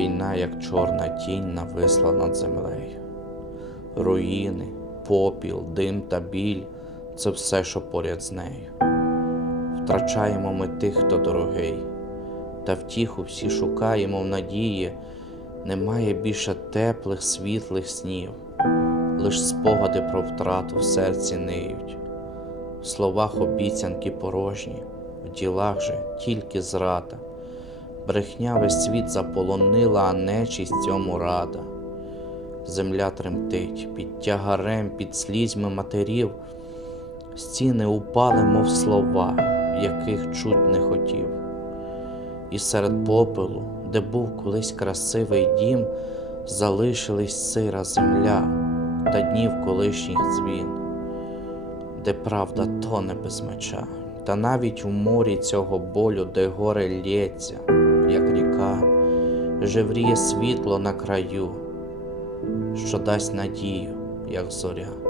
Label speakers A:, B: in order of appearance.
A: Війна, як чорна тінь, нависла над землею. Руїни, попіл, дим та біль це все, що поряд з нею. Втрачаємо ми тих, хто дорогий, та втіху всі шукаємо в надії, немає більше теплих, світлих снів, лиш спогади про втрату в серці ниють. В словах обіцянки порожні, в ділах же тільки зрада. Брехня весь світ заполонила, а нечість цьому рада. Земля тремтить під тягарем, під слізьми матерів. Стіни упали, мов слова, яких чуть не хотів. І серед попелу, де був колись красивий дім, залишились сира земля та днів колишніх дзвін, де правда тоне без меча, та навіть у морі цього болю, де горе лється, як ріка, жевріє світло на краю, що дасть надію, як зоря.